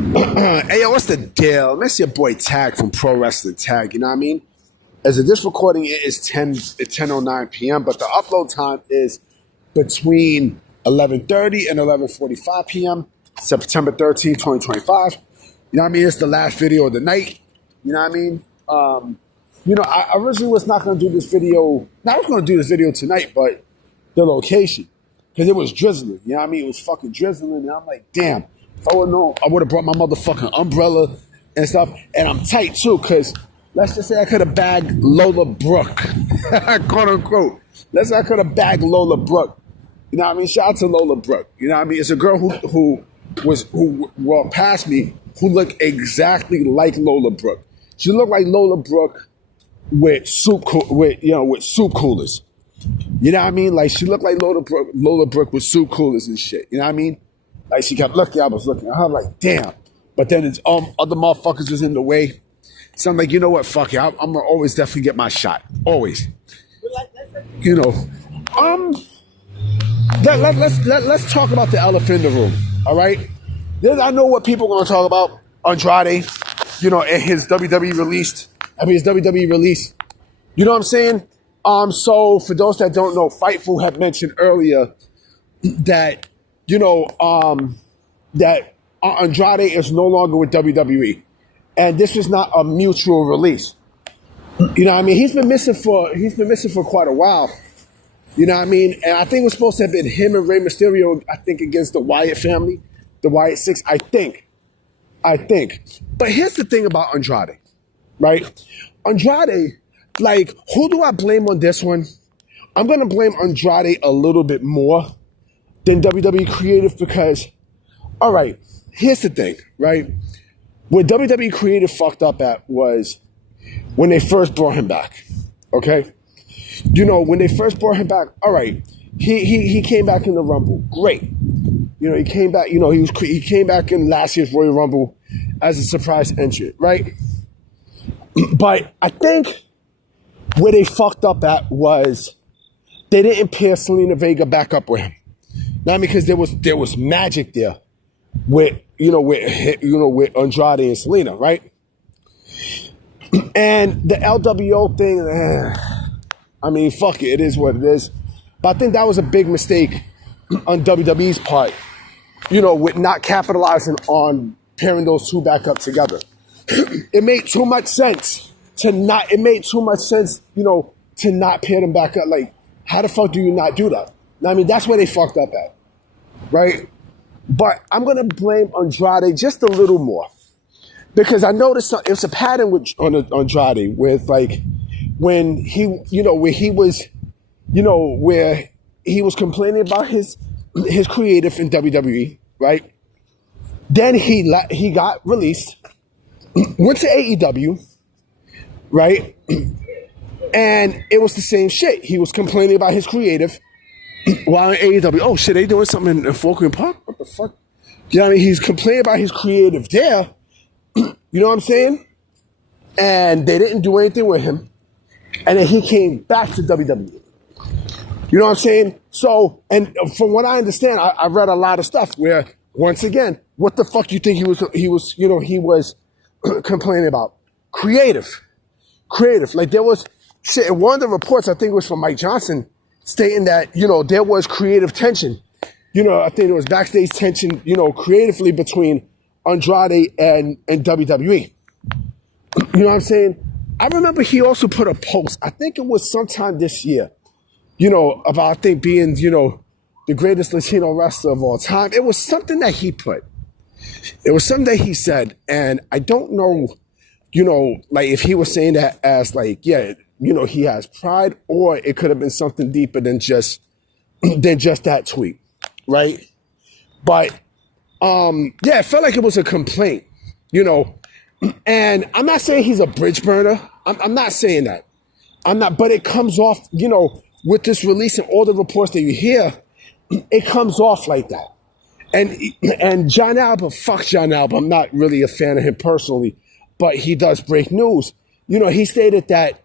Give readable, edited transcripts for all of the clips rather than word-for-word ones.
Hey, yo, what's the deal? That's your boy Tag from Pro Wrestling Tag, you know what I mean? As of this recording, it is 10:09 p.m., but the upload time is between 11:30 and 11:45 p.m., September 13th, 2025. You know what I mean? It's the last video of the night. You know what I mean? I originally was not going to do this video. I was going to do this video tonight, but the location, because it was drizzling. You know what I mean? It was fucking drizzling, and I'm like, damn. If I would know, I would have brought my motherfucking umbrella and stuff. And I'm tight too, because let's just say I could have bagged Lola Brooke, quote unquote. Let's say I could have bagged Lola Brooke. You know what I mean? Shout out to Lola Brooke. You know what I mean? It's a girl who walked past me who looked exactly like Lola Brooke. She looked like Lola Brooke with soup coolers. You know what I mean? Like she looked like Lola Brooke with soup coolers and shit. You know what I mean? Like she kept looking, I was looking. I'm like, damn. But then it's other motherfuckers was in the way. So I'm like, you know what? Fuck it. I'm gonna always definitely get my shot. Always. You know. Let's talk about the elephant in the room. All right. I know what people are gonna talk about. Andrade, in his WWE release. You know what I'm saying? So for those that don't know, Fightful had mentioned earlier that that Andrade is no longer with WWE, and this was not a mutual release. You know what I mean? He's been missing for quite a while. You know what I mean? And I think it was supposed to have been him and Rey Mysterio, I think, against the Wyatt family, the Wyatt Six, I think. But here's the thing about Andrade, right? Andrade, like, who do I blame on this one? I'm going to blame Andrade a little bit more than WWE Creative because, all right, here's the thing, right? What WWE Creative fucked up at was when they first brought him back, okay? When they first brought him back, all right, he came back in the Rumble, great. He came back, he came back in last year's Royal Rumble as a surprise entrant, right? But I think where they fucked up at was they didn't pair Selena Vega back up with him. Not because there was magic there with Andrade and Selena, right? And the LWO thing, I mean, fuck it, it is what it is. But I think that was a big mistake on WWE's part, with not capitalizing on pairing those two back up together. It made too much sense to not pair them back up. Like, how the fuck do you not do that? I mean, that's where they fucked up at, right? But I'm going to blame Andrade just a little more because I noticed it's a pattern with Andrade with, like, when where he was complaining about his creative in WWE, right? Then he got released, went to AEW, right? And it was the same shit. He was complaining about his creative while in AEW. Oh shit, they doing something in Fulcrum Park? What the fuck? You know what I mean? He's complaining about his creative there. You know what I'm saying? And they didn't do anything with him. And then he came back to WWE. You know what I'm saying? So, and from what I understand, I read a lot of stuff where, once again, what the fuck you think he was complaining about? Creative. Like there was shit. In one of the reports, I think it was from Mike Johnson, stating that, there was creative tension. I think there was backstage tension, creatively between Andrade and WWE. You know what I'm saying? I remember he also put a post, I think it was sometime this year, about, I think, being, the greatest Latino wrestler of all time. It was something that he put. It was something that he said, and I don't know, like if he was saying that as like, yeah, he has pride, or it could have been something deeper than just that tweet, right? But it felt like it was a complaint, and I'm not saying he's a bridge burner. I'm not saying that. But it comes off, with this release and all the reports that you hear, it comes off like that. And John Alba, fuck John Alba. I'm not really a fan of him personally, but he does break news. He stated that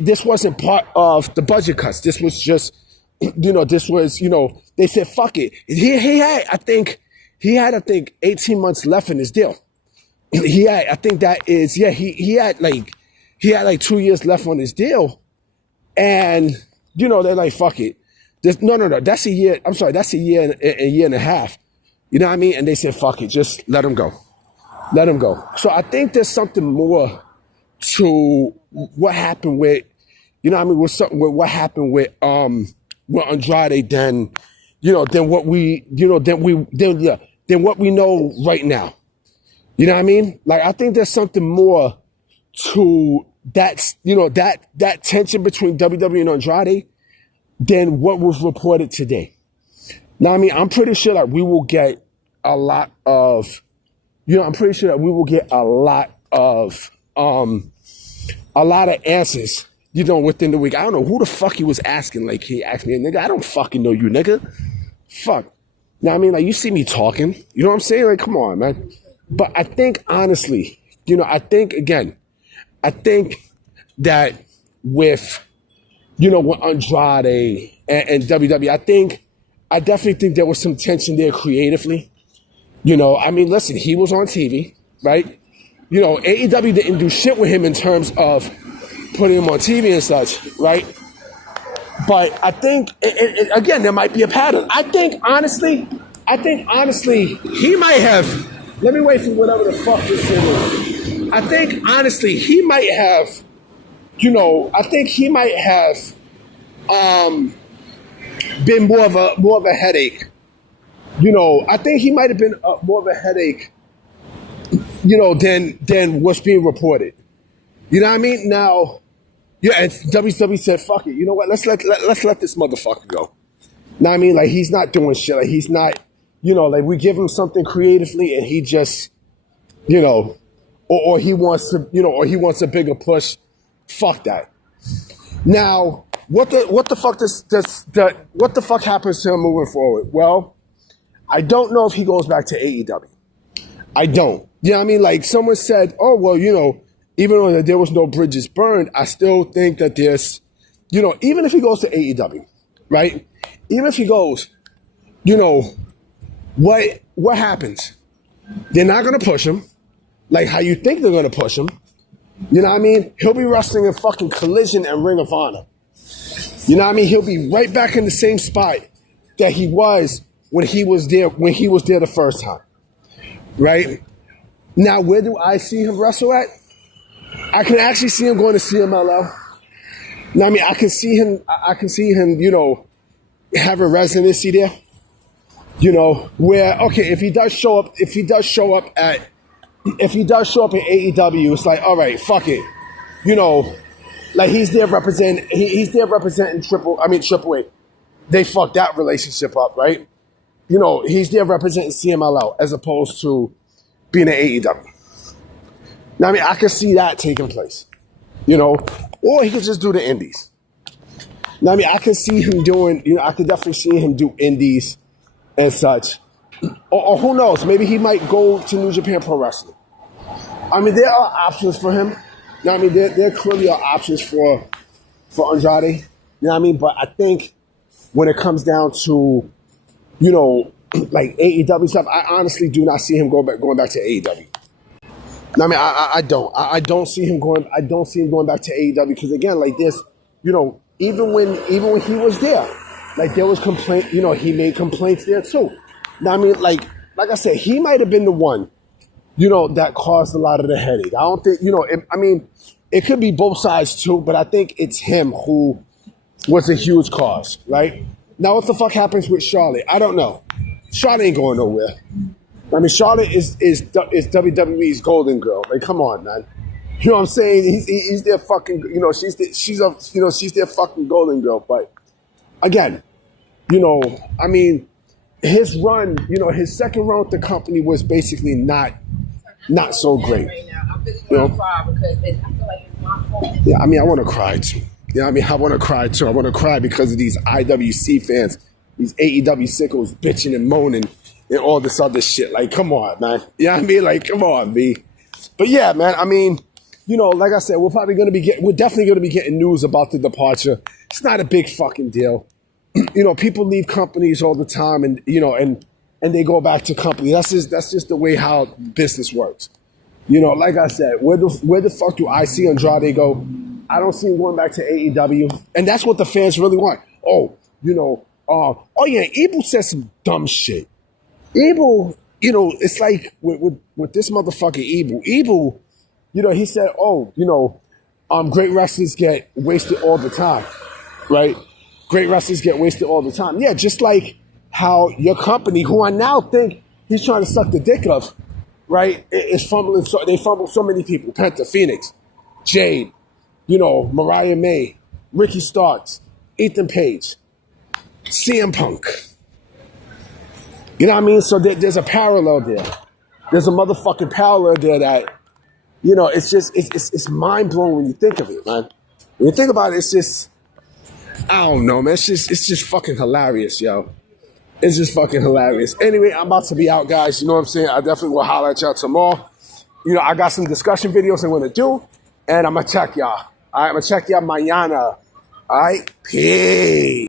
this wasn't part of the budget cuts. This was just, they said, fuck it. He had, I think, he had, I think, 18 months left in his deal. He had, I think that is, yeah, he had like 2 years left on his deal. And, you know, they're like, fuck it. No, that's a year. I'm sorry, that's a year and a half. You know what I mean? And they said, fuck it, just let him go. Let him go. So I think there's something more to what happened with, you know what I mean, what happened with Andrade than, you know, than what we know right now. You know what I mean? Like, I think there's something more to that, you know, that tension between WWE and Andrade than what was reported today. Now, I mean, I'm pretty sure that we will get a lot of, you know, I'm pretty sure that we will get a lot of answers, you know, within the week. I don't know who the fuck he was asking. Like, he asked me, nigga, I don't fucking know you, nigga. Fuck. Now, I mean, like, you see me talking, you know what I'm saying? Like, come on, man. But I think, honestly, you know, I think that with, you know, with Andrade and WWE, I definitely think there was some tension there creatively. You know, I mean, listen, he was on TV, right? You know, AEW didn't do shit with him in terms of putting him on TV and such, right? But I think, again, there might be a pattern. I think, honestly, he might have, let me wait for whatever the fuck this thing is. I think, honestly, he might have, you know, been more of a headache. You know, I think he might have been more of a headache, you know, than what's being reported. You know what I mean? Now, yeah, and WWE said, fuck it. You know what? Let's let this motherfucker go. Now, I mean, like, he's not doing shit. Like, he's not, you know, like, we give him something creatively and he just, you know, or he wants to, you know, or he wants a bigger push. Fuck that. Now, what the fuck happens to him moving forward? Well, I don't know if he goes back to AEW. I don't. You know what I mean? Like, someone said, oh, well, you know, even though there was no bridges burned, I still think that there's, you know, even if he goes to AEW, right? Even if he goes, you know, what happens? They're not going to push him like how you think they're going to push him. You know what I mean? He'll be wrestling in fucking Collision and Ring of Honor. You know what I mean? He'll be right back in the same spot that he was when he was there the first time. Right? Now, where do I see him wrestle at? I can actually see him going to CMLL. Now, I mean, I can see him, you know, have a residency there. You know, where, okay, if he does show up at AEW, it's like, all right, fuck it. You know, like, he's there representing Triple A. They fucked that relationship up, right? You know, he's there representing CMLL as opposed to being at AEW. Now, I mean, I can see that taking place, you know, or he could just do the indies. Now, I mean, I can see him doing, you know, I could definitely see him do indies and such. Or who knows, maybe he might go to New Japan Pro Wrestling. I mean, there are options for him. You know what I mean? There clearly are options for Andrade. You know what I mean? But I think when it comes down to, you know, like AEW stuff, I honestly do not see him going back to AEW. I mean, I don't see him going back to AEW because, again, like this, you know, even when he was there, like, there was complaint, you know, he made complaints there too. Now, I mean, like I said, he might have been the one, you know, that caused a lot of the headache. I don't think, you know, it could be both sides too, but I think it's him who was a huge cause, right? Now, what the fuck happens with Charlotte? I don't know. Charlotte ain't going nowhere. I mean, Charlotte is WWE's golden girl. Like, come on, man. You know what I'm saying? He's their fucking, you know, she's their fucking golden girl. But again, you know, I mean, his run, you know, his second run with the company was basically not so great. You know? Yeah, I mean, I want to cry too. You know what I mean? I want to cry too. I want to cry because of these IWC fans, these AEW sickos bitching and moaning and all this other shit. Like, come on, man. You know what I mean? Like, come on, B. But yeah, man, I mean, you know, like I said, we're definitely going to be getting news about the departure. It's not a big fucking deal. You know, people leave companies all the time and, you know, and and they go back to company. That's just the way how business works. You know, like I said, where the fuck do I see Andrade go? I don't see him going back to AEW, and that's what the fans really want. Oh, you know, oh yeah, Evil said some dumb shit. Evil, you know, it's like with this motherfucker Evil, you know, he said, oh, you know, great wrestlers get wasted all the time, right? Great wrestlers get wasted all the time. Yeah, just like how your company, who I now think he's trying to suck the dick of, right, is fumbling. They fumble so many people. Penta, Phoenix, Jade, you know, Mariah May, Ricky Starks, Ethan Page, CM Punk. You know what I mean? So there's a parallel there. There's a motherfucking parallel there that, you know, it's mind blowing when you think of it, man. When you think about it, it's just, I don't know, man. It's just fucking hilarious, yo. It's just fucking hilarious. Anyway, I'm about to be out, guys. You know what I'm saying? I definitely will holler at y'all tomorrow. You know, I got some discussion videos I'm going to do, and I'm going to check y'all. All right, I'm going to check y'all mañana. All right? Peace.